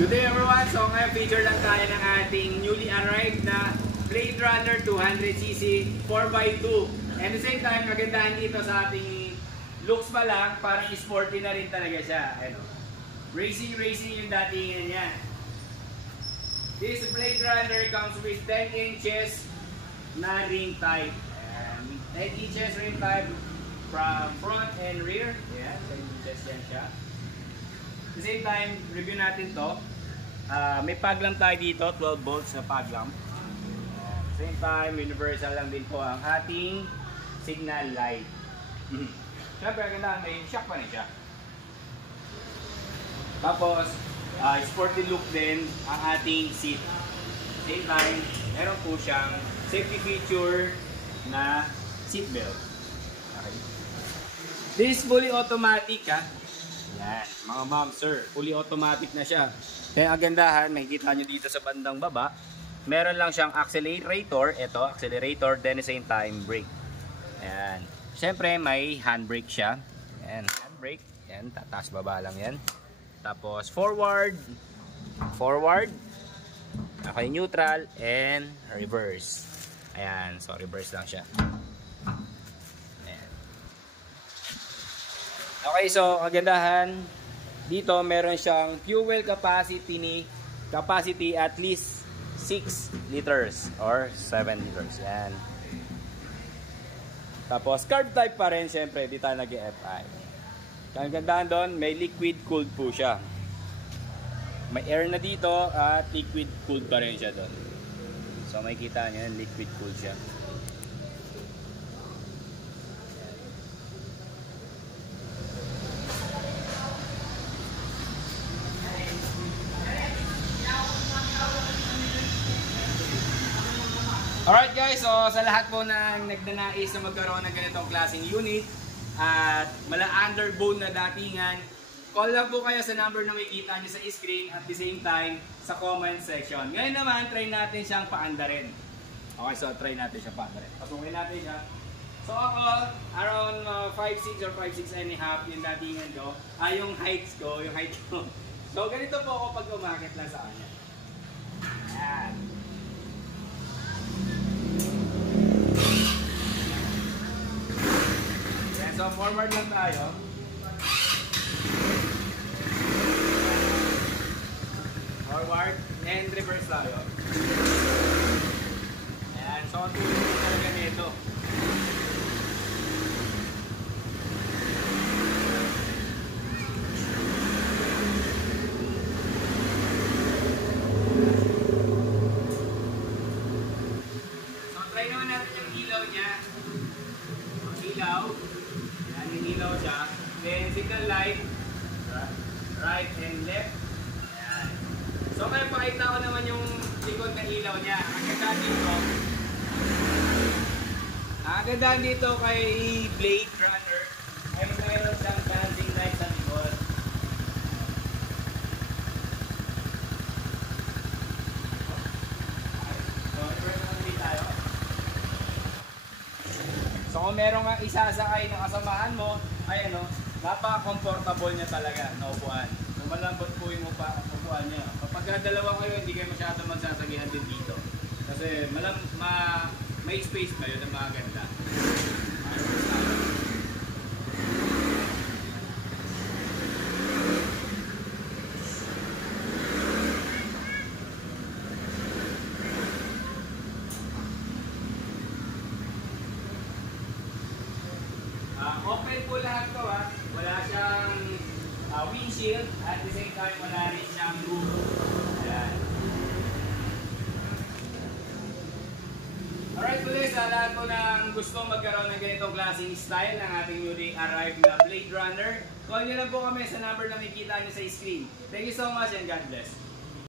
Good day everyone! So ngayon feature lang tayo ng ating newly arrived na Blade Runner 200cc 4x2. And at the same time, magandahan dito sa ating looks pa lang, parang sporty na rin talaga siya. Ano? Racing yung datingan niya. This Blade Runner comes with 10 inches na ring type. 10 inches ring type from front and rear. Yeah, 10 inches yan siya. At the same time, review natin to. May pag lamp tayo dito, 12 volts na pag lamp. At the same time, universal lang din po ang ating signal light. Siyempre, ganda, may shock pa rin siya. Tapos, sporty look din ang ating seat. Same time, meron po siyang safety feature na seat belt. Okay. This is fully automatic ha. Yan, mga ma'am, sir, fully automatic na siya. Kaya ang gandahan, makikita nyo dito sa bandang baba, meron lang siyang accelerator, ito, accelerator, then the same time, brake. Ayan. Siyempre, may handbrake siya. Ayan, handbrake. Ayan, tataas baba lang yan. Tapos, forward, okay, neutral, and reverse. Ayan, so reverse lang siya. Ayan. Okay, so kagandahan, dito meron siyang fuel capacity at least 6 liters or 7 liters. Yan. Tapos carb type pa rin, syempre, di tayo nag-FI. Ang gandahan doon, may liquid cooled po siya. May air na dito at liquid cooled pa rin siya doon. So makikita nyo, liquid cooled siya. Alright guys, so sa lahat po na nagdanais na magkaroon ng ganitong klaseng unit at mala-underbone na datingan, call lang po kayo sa number na makikita nyo sa screen at the same time sa comment section. Ngayon naman, try natin siyang paandarin. Okay, so try natin siyang paandarin. Pasukin natin siya. So ako, around 5'6 or 5'6 and a half yung datingan ko. Yung height ko. So ganito po ako pag umakit lang sa kanya. Ayan. So forward lang tayo. Forward and reverse tayo. Ayan. So ang tuloy ko talaga nito. So try naman natin yung ilaw niya. Ilaw. Yung ilaw siya. Then signal light, right and left. Ayan. So kaya pakita ko naman yung likod ng ilaw niya. Ang ganda dito kay Blade Runner ay mayroon siyang dancing light sa likod. So reverse naman din tayo. So kung meron nga isasakay na kasamahan mo, ay ano, napaka-comfortable niya talaga na upuan. So malambot po yung upuan niya. Kapag dalawa kayo, hindi kayo masyadong magsasagihan din dito. Kasi may space kayo na maganda. Open po lahat to ha. Wala siyang windshield at the same time wala rin siyang roof. Ayan. Alright po sa lahat po ng gusto magkaroon ng ganitong klaseng style ng ating newly arrived na Blade Runner, call nyo lang po kami sa number na makikita nyo sa screen. Thank you so much and God bless.